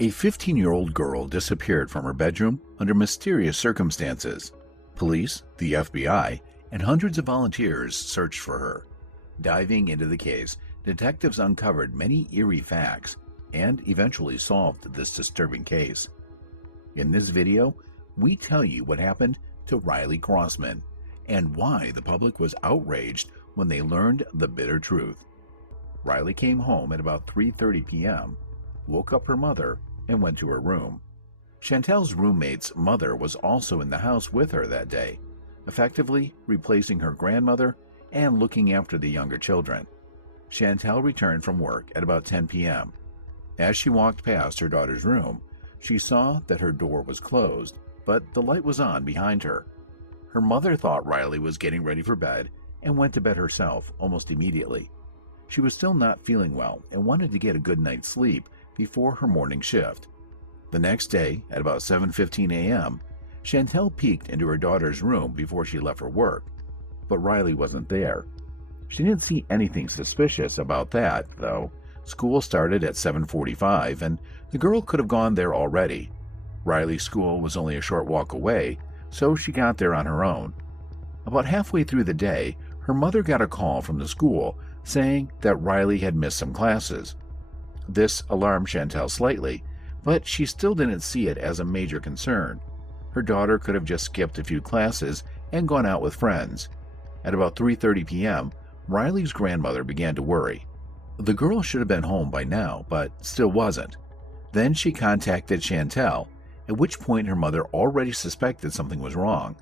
A 15-year-old girl disappeared from her bedroom under mysterious circumstances. Police, the FBI, and hundreds of volunteers searched for her. Diving into the case, detectives uncovered many eerie facts and eventually solved this disturbing case. In this video, we tell you what happened to Riley Crossman and why the public was outraged when they learned the bitter truth. Riley came home at about 3:30 p.m., woke up her mother, and went to her room. Chantel's roommate's mother was also in the house with her that day, effectively replacing her grandmother and looking after the younger children. Chantel returned from work at about 10 p.m. As she walked past her daughter's room, she saw that her door was closed, but the light was on behind her. Her mother thought Riley was getting ready for bed and went to bed herself almost immediately. She was still not feeling well and wanted to get a good night's sleep before her morning shift. The next day, at about 7:15 a.m., Chantel peeked into her daughter's room before she left for work, but Riley wasn't there. She didn't see anything suspicious about that, though. School started at 7:45, and the girl could have gone there already. Riley's school was only a short walk away, so she got there on her own. About halfway through the day, her mother got a call from the school saying that Riley had missed some classes. This alarmed Chantel slightly, but she still didn't see it as a major concern. Her daughter could have just skipped a few classes and gone out with friends. At about 3:30 p.m., Riley's grandmother began to worry. The girl should have been home by now, but still wasn't. Then she contacted Chantel, at which point her mother already suspected something was wrong.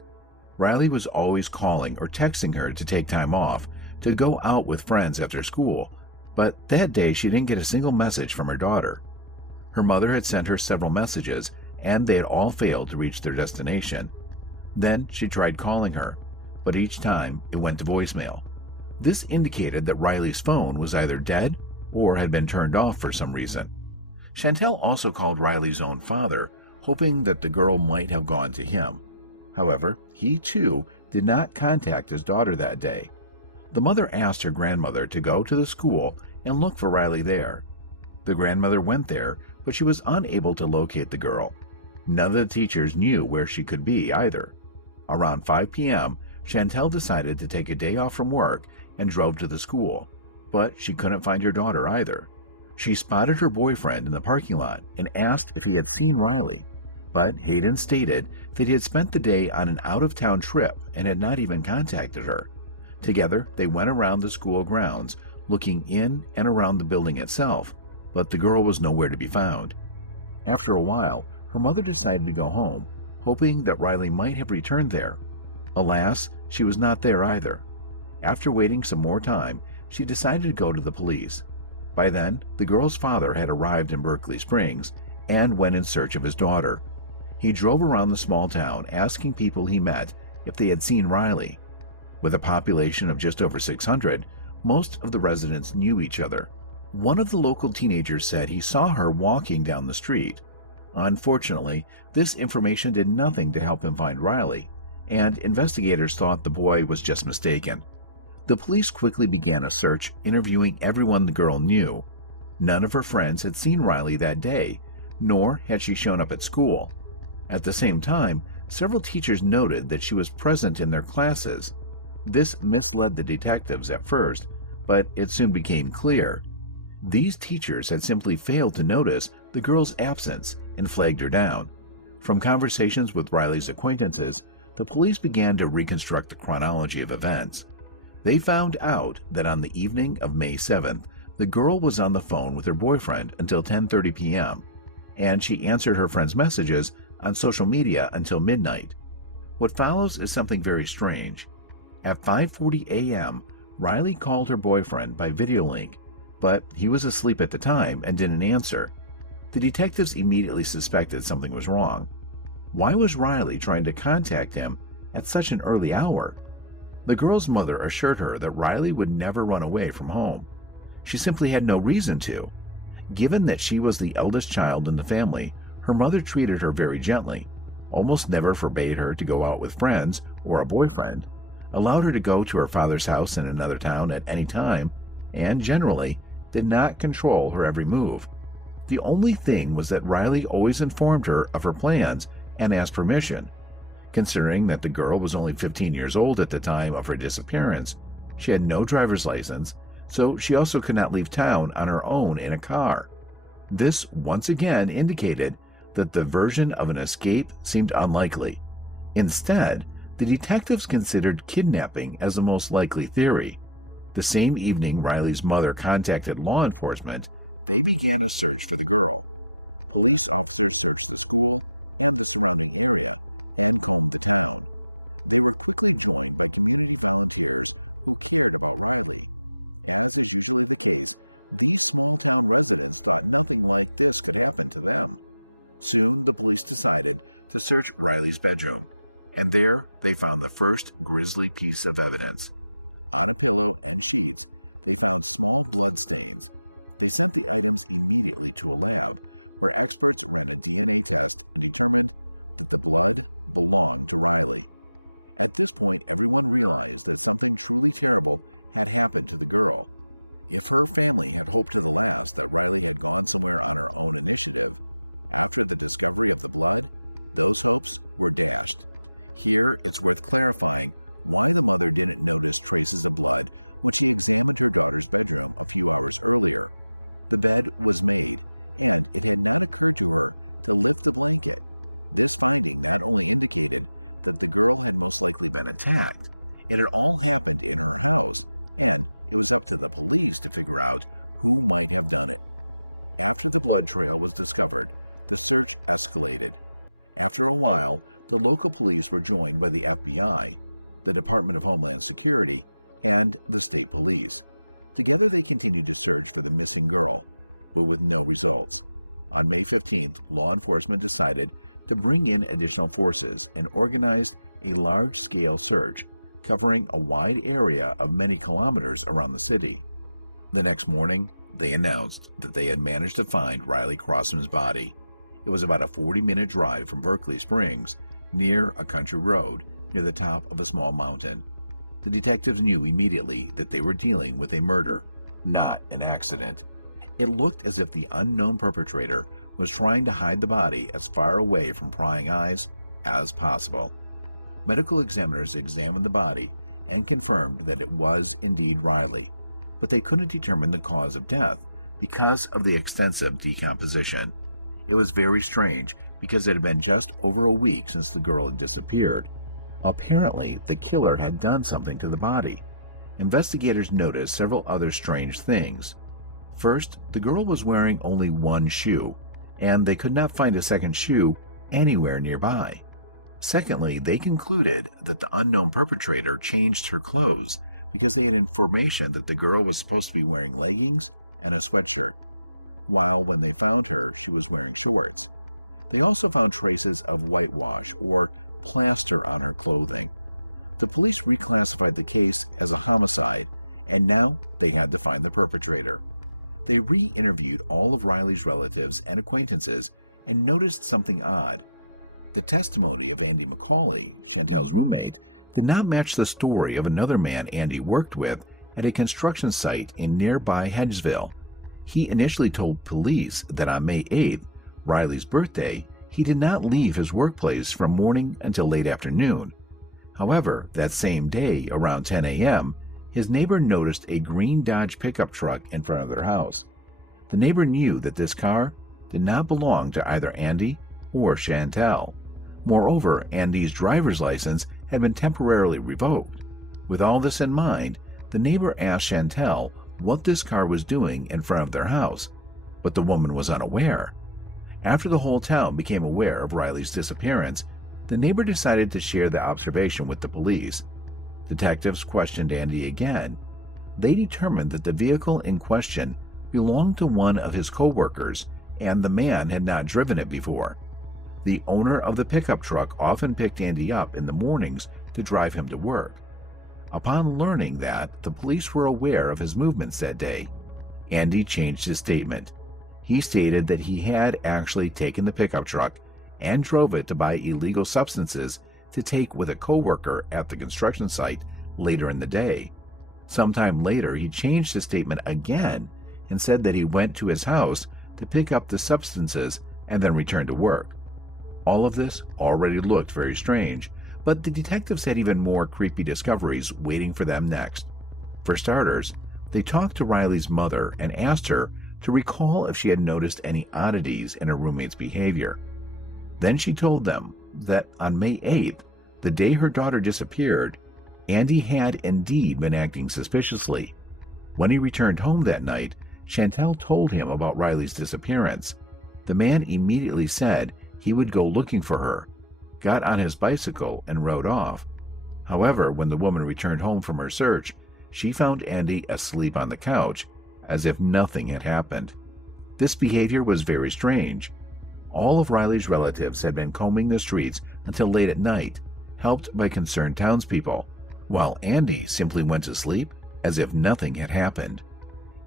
Riley was always calling or texting her to take time off to go out with friends after school, but that day she didn't get a single message from her daughter. Her mother had sent her several messages, and they had all failed to reach their destination. Then she tried calling her, but each time it went to voicemail. This indicated that Riley's phone was either dead or had been turned off for some reason. Chantel also called Riley's own father, hoping that the girl might have gone to him. However, he too did not contact his daughter that day. The mother asked her grandmother to go to the school and look for Riley there. The grandmother went there, but she was unable to locate the girl. None of the teachers knew where she could be either. Around 5 p.m., Chantel decided to take a day off from work and drove to the school, but she couldn't find her daughter either. She spotted her boyfriend in the parking lot and asked if he had seen Riley, but Hayden stated that he had spent the day on an out-of-town trip and had not even contacted her. Together, they went around the school grounds, looking in and around the building itself, but the girl was nowhere to be found. After a while, her mother decided to go home, hoping that Riley might have returned there. Alas, she was not there either. After waiting some more time, she decided to go to the police. By then, the girl's father had arrived in Berkeley Springs and went in search of his daughter. He drove around the small town asking people he met if they had seen Riley. With a population of just over 600, most of the residents knew each other. One of the local teenagers said he saw her walking down the street. Unfortunately, this information did nothing to help him find Riley, and investigators thought the boy was just mistaken. The police quickly began a search, interviewing everyone the girl knew. None of her friends had seen Riley that day, nor had she shown up at school. At the same time, several teachers noted that she was present in their classes. This misled the detectives at first, but it soon became clear. These teachers had simply failed to notice the girl's absence and flagged her down. From conversations with Riley's acquaintances, the police began to reconstruct the chronology of events. They found out that on the evening of May 7th, the girl was on the phone with her boyfriend until 10:30 p.m., and she answered her friend's messages on social media until midnight. What follows is something very strange. At 5:40 a.m., Riley called her boyfriend by video link, but he was asleep at the time and didn't answer. The detectives immediately suspected something was wrong. Why was Riley trying to contact him at such an early hour? The girl's mother assured her that Riley would never run away from home. She simply had no reason to. Given that she was the eldest child in the family, her mother treated her very gently, almost never forbade her to go out with friends or a boyfriend, allowed her to go to her father's house in another town at any time, and generally did not control her every move. The only thing was that Riley always informed her of her plans and asked permission. Considering that the girl was only 15 years old at the time of her disappearance, she had no driver's license, so she also could not leave town on her own in a car. This once again indicated that the version of an escape seemed unlikely. Instead, the detectives considered kidnapping as the most likely theory. The same evening Riley's mother contacted law enforcement, they began a search for the girl. Police officers searched the school and the surrounding area and combed the town. They were quickly joined by community volunteers who cared about Riley. As is usually the case, these small-town residents thought nothing like this could happen to them. Soon, the police decided to search Riley's bedroom, and there they found the first grisly piece of evidence. On a pillow and sheets, they found small blood stains. They sent the items immediately to a lab, where experts ran a DNA test and determined that the blood belonged to Riley. At this point, everyone realized that something truly terrible had happened to the girl. If her family had hoped to the last that Riley had gone somewhere on her own initiative, after the discovery of the blood, those hopes were dashed. Here, it's worth clarifying why the mother didn't notice traces of blood when she examined her daughter's bedroom a few hours earlier. The bed was made, and it had not occurred to her to lift the blanket. This finding not only indicated that the girl had most likely been attacked, it had all happened in her house, and it was up to the police to figure out who might have done it. After the blood trail was discovered, the search escalated. After a while, the local police were joined by the FBI, the Department of Homeland Security, and the state police. Together they continued to search for the missing girl, but with no results. On May 15th, law enforcement decided to bring in additional forces and organized a large-scale search covering a wide area of many kilometers around the city. The next morning, they announced that they had managed to find Riley Crossman's body. It was about a 40-minute drive from Berkeley Springs, near a country road near the top of a small mountain. The detectives knew immediately that they were dealing with a murder, not an accident. It looked as if the unknown perpetrator was trying to hide the body as far away from prying eyes as possible. Medical examiners examined the body and confirmed that it was indeed Riley, but they couldn't determine the cause of death because of the extensive decomposition. It was very strange because it had been just over a week since the girl had disappeared. Apparently, the killer had done something to the body. Investigators noticed several other strange things. First, the girl was wearing only one shoe, and they could not find a second shoe anywhere nearby. Secondly, they concluded that the unknown perpetrator changed her clothes because they had information that the girl was supposed to be wearing leggings and a sweatshirt, while when they found her, she was wearing shorts. They also found traces of whitewash or plaster on her clothing. The police reclassified the case as a homicide, and now they had to find the perpetrator. They re-interviewed all of Riley's relatives and acquaintances and noticed something odd. The testimony of Andy McCauley, Chantel's roommate, did not match the story of another man Andy worked with at a construction site in nearby Hedgesville. He initially told police that on May 8th, Riley's birthday, he did not leave his workplace from morning until late afternoon. However, that same day, around 10 a.m., his neighbor noticed a green Dodge pickup truck in front of their house. The neighbor knew that this car did not belong to either Andy or Chantel. Moreover, Andy's driver's license had been temporarily revoked. With all this in mind, the neighbor asked Chantel what this car was doing in front of their house, but the woman was unaware. After the whole town became aware of Riley's disappearance, the neighbor decided to share the observation with the police. Detectives questioned Andy again. They determined that the vehicle in question belonged to one of his co-workers, and the man had not driven it before. The owner of the pickup truck often picked Andy up in the mornings to drive him to work. Upon learning that the police were aware of his movements that day, Andy changed his statement. He stated that he had actually taken the pickup truck and drove it to buy illegal substances to take with a co-worker at the construction site later in the day. Sometime later, he changed his statement again and said that he went to his house to pick up the substances and then return to work. All of this already looked very strange, but the detectives had even more creepy discoveries waiting for them next. For starters, they talked to Riley's mother and asked her to recall if she had noticed any oddities in her roommate's behavior. Then she told them that on May 8th, the day her daughter disappeared, Andy had indeed been acting suspiciously. When he returned home that night, Chantal told him about Riley's disappearance. The man immediately said he would go looking for her, got on his bicycle, and rode off. However, when the woman returned home from her search, she found Andy asleep on the couch, as if nothing had happened. This behavior was very strange. All of Riley's relatives had been combing the streets until late at night, helped by concerned townspeople, while Andy simply went to sleep as if nothing had happened.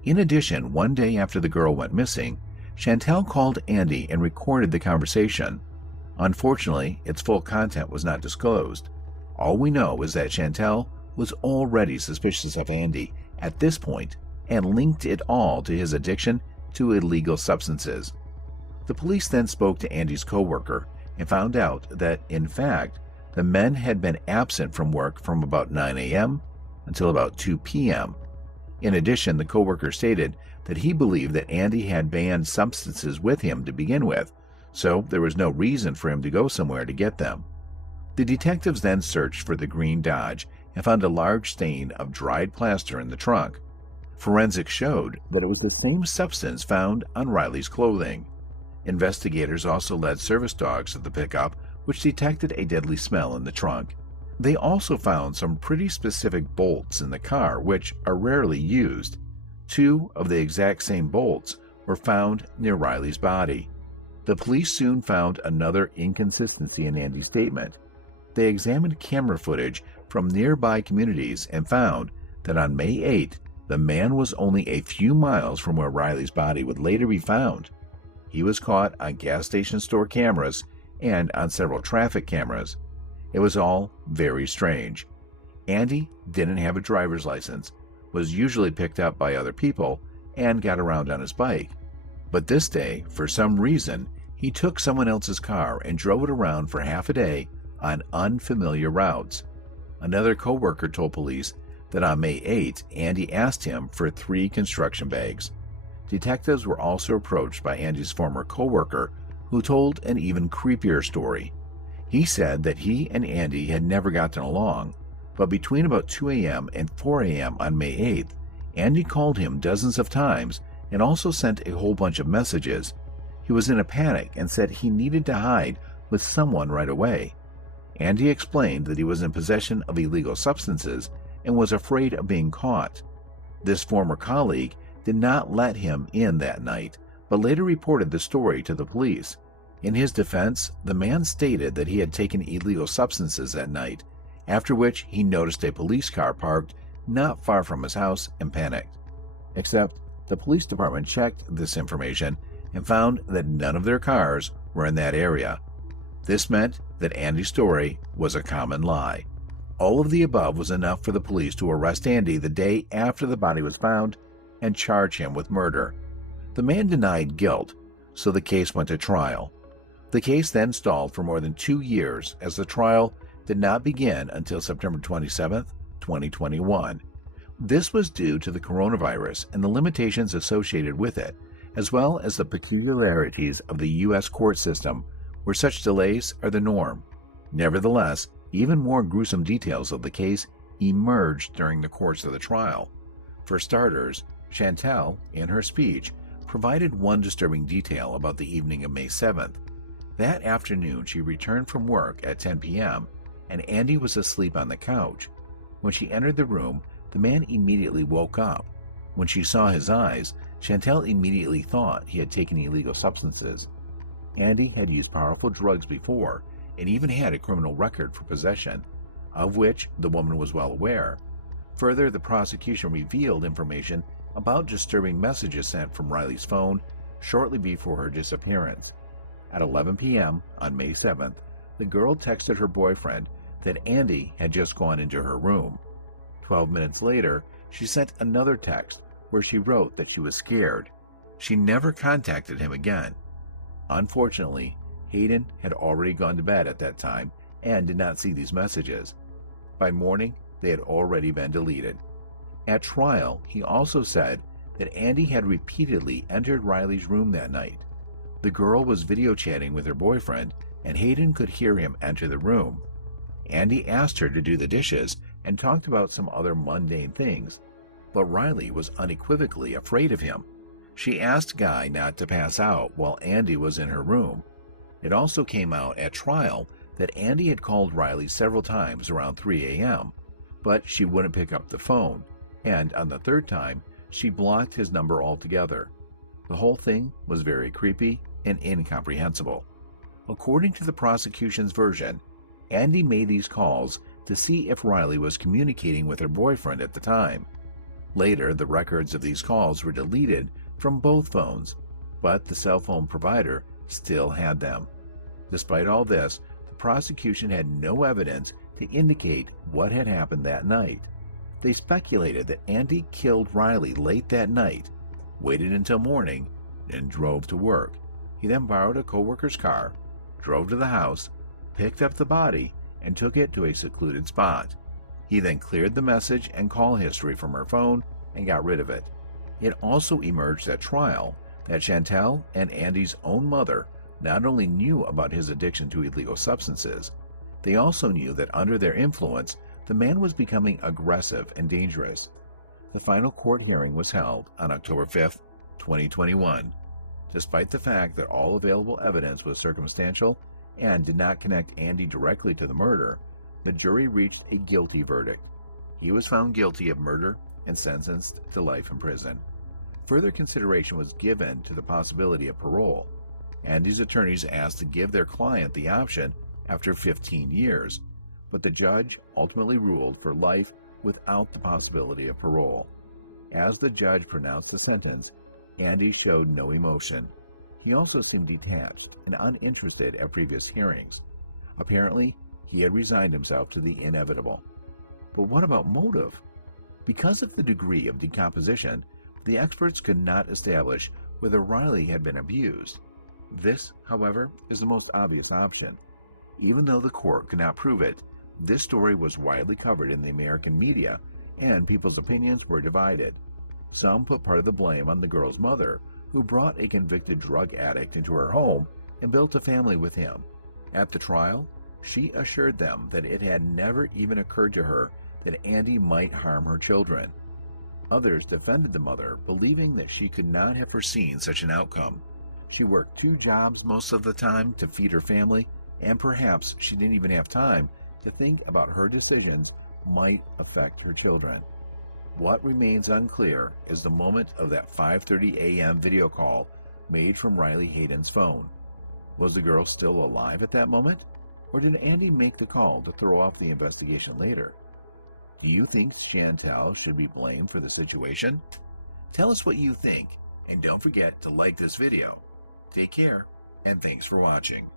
In addition, one day after the girl went missing, Chantal called Andy and recorded the conversation. Unfortunately, its full content was not disclosed. All we know is that Chantal was already suspicious of Andy at this point and linked it all to his addiction to illegal substances. The police then spoke to Andy's coworker and found out that, in fact, the men had been absent from work from about 9 a.m. until about 2 p.m. In addition, the coworker stated that he believed that Andy had banned substances with him to begin with, so there was no reason for him to go somewhere to get them. The detectives then searched for the green Dodge and found a large stain of dried plaster in the trunk. Forensics showed that it was the same substance found on Riley's clothing. Investigators also led service dogs to the pickup, which detected a deadly smell in the trunk. They also found some pretty specific bolts in the car, which are rarely used. 2 of the exact same bolts were found near Riley's body. The police soon found another inconsistency in Andy's statement. They examined camera footage from nearby communities and found that on May 8th, the man was only a few miles from where Riley's body would later be found. He was caught on gas station store cameras and on several traffic cameras. It was all very strange. Andy didn't have a driver's license, was usually picked up by other people, and got around on his bike. But this day, for some reason, he took someone else's car and drove it around for half a day on unfamiliar routes. Another coworker told police that on May 8th, Andy asked him for 3 construction bags. Detectives were also approached by Andy's former coworker, who told an even creepier story. He said that he and Andy had never gotten along, but between about 2 a.m. and 4 a.m. on May 8th, Andy called him dozens of times and also sent a whole bunch of messages. He was in a panic and said he needed to hide with someone right away. Andy explained that he was in possession of illegal substances and was afraid of being caught. This former colleague did not let him in that night, but later reported the story to the police. In his defense, the man stated that he had taken illegal substances that night, after which he noticed a police car parked not far from his house and panicked. Except the police department checked this information and found that none of their cars were in that area. This meant that Andy's story was a common lie. All of the above was enough for the police to arrest Andy the day after the body was found and charge him with murder. The man denied guilt, so the case went to trial. The case then stalled for more than 2 years as the trial did not begin until September 27, 2021. This was due to the coronavirus and the limitations associated with it, as well as the peculiarities of the U.S. court system, where such delays are the norm. Nevertheless, even more gruesome details of the case emerged during the course of the trial. For starters, Chantal, in her speech, provided one disturbing detail about the evening of May 7th. That afternoon, she returned from work at 10 p.m., and Andy was asleep on the couch. When she entered the room, the man immediately woke up. When she saw his eyes, Chantal immediately thought he had taken illegal substances. Andy had used powerful drugs before and even had a criminal record for possession, of which the woman was well aware. Further, the prosecution revealed information about disturbing messages sent from Riley's phone shortly before her disappearance. At 11 p.m. on May 7th, the girl texted her boyfriend that Andy had just gone into her room. 12 minutes later, she sent another text where she wrote that she was scared. she never contacted him again. Unfortunately, Hayden had already gone to bed at that time and did not see these messages. By morning, they had already been deleted. At trial, he also said that Andy had repeatedly entered Riley's room that night. The girl was video chatting with her boyfriend, and Hayden could hear him enter the room. Andy asked her to do the dishes and talked about some other mundane things, but Riley was unequivocally afraid of him. She asked Guy not to pass out while Andy was in her room. It also came out at trial that Andy had called Riley several times around 3 a.m., but she wouldn't pick up the phone, and on the third time, she blocked his number altogether. The whole thing was very creepy and incomprehensible. According to the prosecution's version, Andy made these calls to see if Riley was communicating with her boyfriend at the time. Later, the records of these calls were deleted from both phones, but the cell phone provider still had them. Despite all this, the prosecution had no evidence to indicate what had happened that night. They speculated that Andy killed Riley late that night, waited until morning, and drove to work. He then borrowed a coworker's car, drove to the house, picked up the body, and took it to a secluded spot. He then cleared the message and call history from her phone and got rid of it. It also emerged at trial that Chantal and Andy's own mother not only knew about his addiction to illegal substances, they also knew that under their influence, the man was becoming aggressive and dangerous. The final court hearing was held on October 5, 2021. Despite the fact that all available evidence was circumstantial and did not connect Andy directly to the murder, the jury reached a guilty verdict. He was found guilty of murder and sentenced to life in prison. Further consideration was given to the possibility of parole. Andy's attorneys asked to give their client the option after 15 years, but the judge ultimately ruled for life without the possibility of parole. As the judge pronounced the sentence, Andy showed no emotion. He also seemed detached and uninterested at previous hearings. Apparently, he had resigned himself to the inevitable. But what about motive? Because of the degree of decomposition, the experts could not establish whether Riley had been abused. This, however, is the most obvious option. Even though the court could not prove it, this story was widely covered in the American media, and people's opinions were divided. Some put part of the blame on the girl's mother, who brought a convicted drug addict into her home and built a family with him. At the trial, she assured them that it had never even occurred to her that Andy might harm her children. Others defended the mother, believing that she could not have foreseen such an outcome. She worked 2 jobs most of the time to feed her family, and perhaps she didn't even have time to think about her decisions might affect her children. What remains unclear is the moment of that 5:30 a.m. video call made from Riley Hayden's phone. Was the girl still alive at that moment? Or did Andy make the call to throw off the investigation later? Do you think Chantal should be blamed for the situation? Tell us what you think, and don't forget to like this video. Take care, and thanks for watching.